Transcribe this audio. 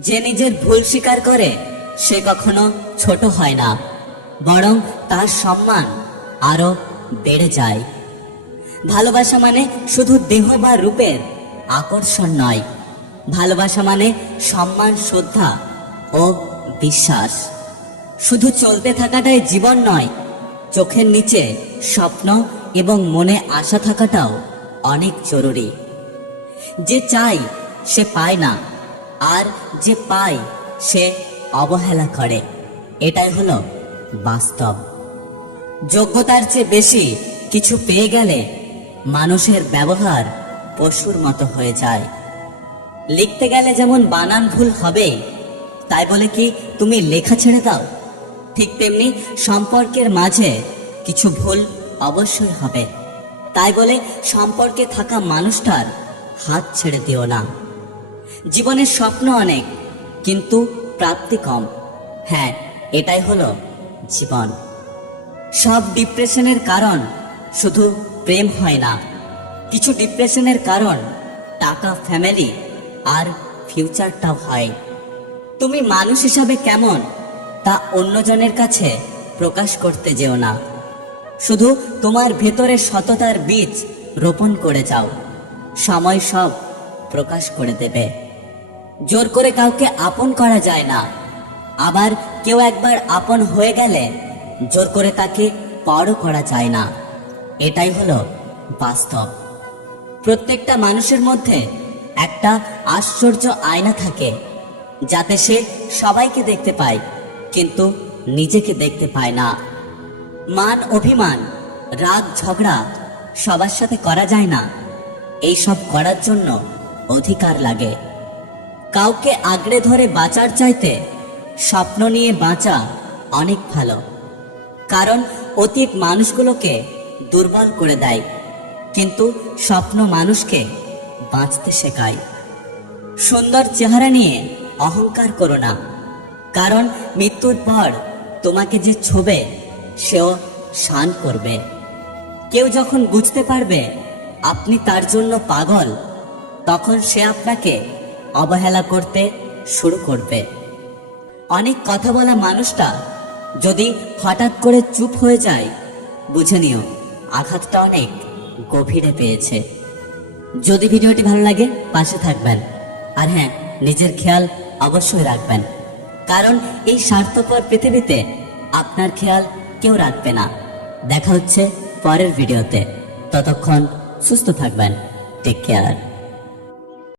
যে নিজের ভুল স্বীকার করে, সে কখনো ছোট হয় না, বরং তার সম্মান আরও বেড়ে যায়। ভালোবাসা মানে শুধু দেহ বা রূপের আকর্ষণ নয়, ভালোবাসা মানে সম্মান, শ্রদ্ধা ও বিশ্বাস। শুধু চলতে থাকাটাই জীবন নয়, চোখের নিচে স্বপ্ন এবং মনে আশা থাকাটাও অনেক জরুরি। যে চাই সে পায় না। আর যে পায়, সে অবহেলা করে। এটাই হলো বাস্তব। যোগ্যতার চেয়ে বেশি কিছু পেয়ে গেলে মানুষের ব্যবহার পশুর মতো হয়ে যায়। লিখতে গেলে যেমন বানান ভুল হবে, তাই বলে কি তুমি লেখা ছেড়ে দাও? ঠিক তেমনি সম্পর্কের মাঝে কিছু ভুল অবশ্যই হবে। তাই বলে সম্পর্কে থাকা মানুষটার হাত ছেড়ে দিও না। জীবনের স্বপ্ন অনেক, কিন্তু প্রাপ্তি কম। হ্যাঁ এটাই হলো জীবন। সব ডিপ্রেশনের কারণ শুধু প্রেম হয় না। কিছু ডিপ্রেশনের কারণ টাকা, ফ্যামিলি আর ফিউচারটাও হয়। তুমি মানুষ হিসাবে কেমন তা অন্যজনের কাছে প্রকাশ করতে যেও না। শুধু তোমার ভেতরে সততার বীজ রোপণ করে যাও। সময় সব প্রকাশ করে দেবে। জোর করে কাউকে আপন করা যায় না। আবার কেউ একবার আপন হয়ে গেলে জোর করে তাকে পরও করা যায় না। এটাই হলো বাস্তব। প্রত্যেকটা মানুষের মধ্যে একটা আশ্চর্য আয়না থাকে, যাতে সে সবাইকে দেখতে পায়, কিন্তু নিজেকে দেখতে পায় না। মান অভিমান, রাগ, ঝগড়া সবার সাথে করা যায় না। এই সব করার জন্য অধিকার লাগে। কাউকে আগড়ে ধরে বাঁচার চাইতে স্বপ্ন নিয়ে বাঁচা অনেক ভালো। কারণ অতীত মানুষগুলোকে দুর্বল করে দেয়, কিন্তু স্বপ্ন মানুষকে বাঁচতে শেখায়। সুন্দর চেহারা নিয়ে অহংকার করো না, কারণ মৃত্যুর পর তোমাকে যে ছোবে, সেও শান করবে। কেউ যখন বুঝতে পারবে আপনি তার জন্য পাগল, তখন সে আপনাকে অবহেলা করতে শুরু করবে। অনেক কথা বলা মানুষটা যদি হঠাৎ করে চুপ হয়ে যায়, বুঝে নিও, আঘাতটা অনেক গভীরে পেয়েছে। যদি ভিডিওটি ভালো লাগে, পাশে থাকবেন। আর হ্যাঁ নিজের খেয়াল অবশ্যই রাখবেন। কারণ এই স্বার্থপর পৃথিবীতে আপনার খেয়াল কেউ রাখবে না। দেখা হচ্ছে পরের ভিডিওতে। ততক্ষণ সুস্থ থাকবেন। Take care